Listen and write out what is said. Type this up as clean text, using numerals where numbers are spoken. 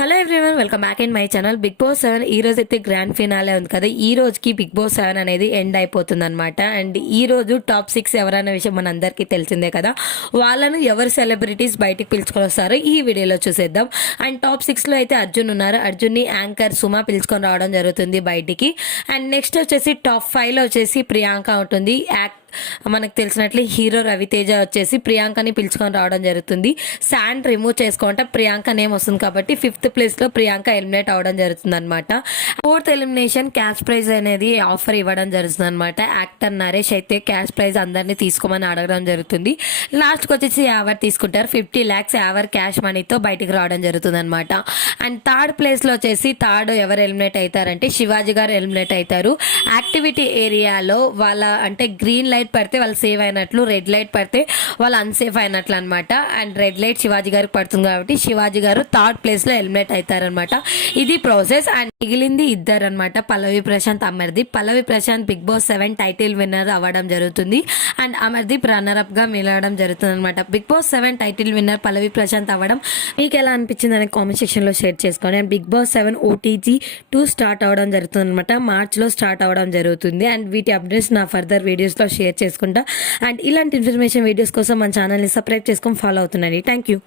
Hello everyone, welcome back in my channel. Bigg Boss 7 ఈ రోజు అయితే గ్రాండ్ ఫినాలే ఉంది కదా. ఈ రోజుకి బిగ్ బాస్ 7 అనేది ఎండ్ అయిపోతుంది అనమాట. అండ్ ఈ రోజు టాప్ 6 ఎవరన్న విషయం మన అందరికీ తెలిసిందే కదా. వాళ్ళను ఎవరు సెలబ్రిటీస్ బయటికి పిలుచుకొని వస్తారో ఈ వీడియోలో చూసేద్దాం. అండ్ టాప్ 6లో అయితే అర్జున్ ఉన్నారు. అర్జున్ని యాంకర్ సుమ పిలుచుకొని రావడం జరుగుతుంది బయటికి. అండ్ నెక్స్ట్ వచ్చేసి టాప్ 5లో వచ్చేసి ప్రియాంక ఉంటుంది. మనకు తెలిసినట్లు హీరో రవితేజ వచ్చేసి ప్రియాంకని పిలుచుకొని రావడం జరుగుతుంది. శాండ్ రిమూవ్ చేసుకుంటే ప్రియాంక నేమ్ వస్తుంది కాబట్టి 5th ప్లేస్లో ప్రియాంక ఎలిమినేట్ అవడం జరుగుతుంది అనమాట. 4th ఎలిమినేషన్ క్యాష్ ప్రైజ్ అనేది ఆఫర్ ఇవ్వడం జరుగుతుంది అనమాట. యాక్టర్ నరేష్ అయితే క్యాష్ ప్రైజ్ అందరినీ తీసుకోమని అడగడం జరుగుతుంది. లాస్ట్కి వచ్చేసి యావర్ తీసుకుంటారు. 50 lakhs యావర్ క్యాష్ మనీతో బయటికి రావడం జరుగుతుంది అనమాట. అండ్ 3rd ప్లేస్లో వచ్చేసి ఎవరు ఎలిమినేట్ అవుతారంటే శివాజీ గారు ఎలిమినేట్ అవుతారు. యాక్టివిటీ ఏరియాలో వాళ్ళ అంటే గ్రీన్ లైట్ పడితే వాళ్ళు సేవ్ అయినట్లు, రెడ్ లైట్ పడితే వాళ్ళు అన్సేఫ్ అయినట్లు అనమాట. అండ్ రెడ్ లైట్ శివాజీ గారికి పడుతుంది కాబట్టి శివాజీ గారు 3rd ప్లేస్లో ఎలిమినేట్ అవుతారనమాట. ఇది ప్రాసెస్. అండ్ మిగిలింది ఇద్దరు అనమాట, Pallavi Prashanth, Amardeep. Pallavi Prashanth Bigg Boss 7 title winner అవ్వడం జరుగుతుంది. అండ్ అమర్దీప్ రన్నర్ అప్ గా మిలవడం జరుగుతుంది అనమాట. Bigg Boss 7 title winner Pallavi Prashanth అవ్వడం మీకు ఎలా అనిపించింది అనే కామెంట్ సెక్షన్ లో షేర్ చేసుకోండి. And Bigg Boss 7 OTG 2 start అవడం జరుగుతుంది అనమాట. మార్చ్లో స్టార్ట్ అవడం జరుగుతుంది. అండ్ వీటి అప్డేట్స్ నా ఫర్దర్ వీడియోస్ లో షేర్ చేసుకుంటా. అండ్ ఇలాంటి ఇన్ఫర్మేషన్ వీడియోస్ కోసం మన ఛానల్ని సబ్స్క్రైబ్ చేసుకొని ఫాలో అవుతుండండి. Thank you.